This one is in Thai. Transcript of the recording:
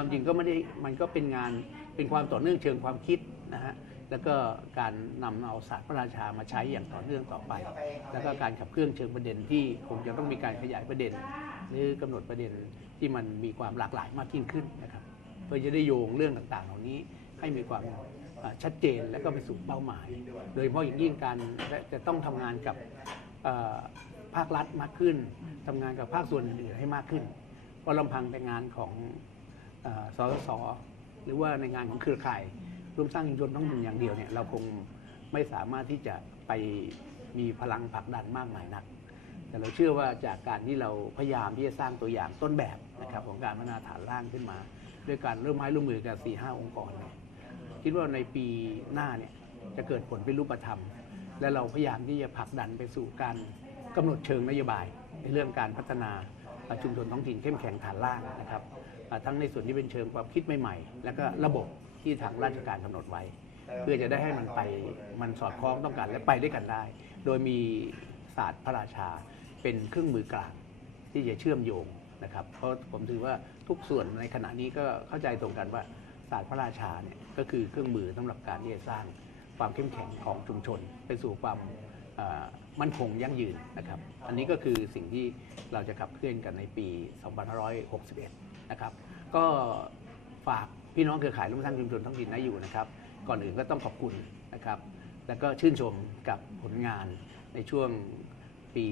ความจริงก็ไม่ได้มันก็เป็นงานเป็นความต่อเนื่องเชิงความคิดนะฮะแล้วก็การนำเอาศาสตร์พระราชามาใช้อย่างต่อเนื่องต่อไปแล้วก็การขับเคลื่อนเชิงประเด็นที่คงจะต้องมีการขยายประเด็นหรือกำหนดประเด็นที่มันมีความหลากหลายมากยิ่งขึ้นนะครับเพื่อจะได้โยงเรื่องต่างๆเหล่านี้ให้มีความชัดเจนและก็ไปสู่เป้าหมายโดยเฉพาะอย่างยิ่งการจะต้องทำงานกับภาครัฐมากขึ้นทำงานกับภาคส่วนอื่นๆให้มากขึ้นเพราะลำพังแต่งานของสสสหรือว่าในงานของเครือข่ายร่วมสร้างชุมชนท้องถิ่นอย่างเดียวเนี่ยเราคงไม่สามารถที่จะไปมีพลังผลักดันมากมายนักแต่เราเชื่อว่าจากการที่เราพยายามที่จะสร้างตัวอย่างต้นแบบนะครับของการพัฒนาฐานล่างขึ้นมาด้วยการร่วมไม้ร่วมมือกัน 4-5 องค์กรเนี่ยคิดว่าในปีหน้าเนี่ยจะเกิดผลเป็นรูปธรรมและเราพยายามที่จะผลักดันไปสู่การกำหนดเชิงนโยบายในเรื่องการพัฒนาชุมชนท้องถิ่นเข้มแข็งฐานล่างนะครับทั้งในส่วนที่เป็นเชิงความคิดใหม่ๆแล้วก็ระบบที่ทางราชการกำหนดไว้เพื่อจะได้ให้มันสอดคล้องต้องกันและไปด้วยกันได้โดยมีศาสตร์พระราชาเป็นเครื่องมือกลางที่จะเชื่อมโยงนะครับเพราะผมถือว่าทุกส่วนในขณะนี้ก็เข้าใจตรงกันว่าศาสตร์พระราชาเนี่ยก็คือเครื่องมือสำหรับการที่จะสร้างความเข้มแข็งของชุมชนไปสู่ความมั่นคงยั่งยืนนะครับอันนี้ก็คือสิ่งที่เราจะขับเคลื่อนกันในปี 2561 นะครับก็ฝากพี่น้องเครือข่ายร่วมสร้างชุมชนท้องถิ่นนะอยู่นะครับก่อนอื่นก็ต้องขอบคุณนะครับแล้วก็ชื่นชมกับผลงานในช่วงปี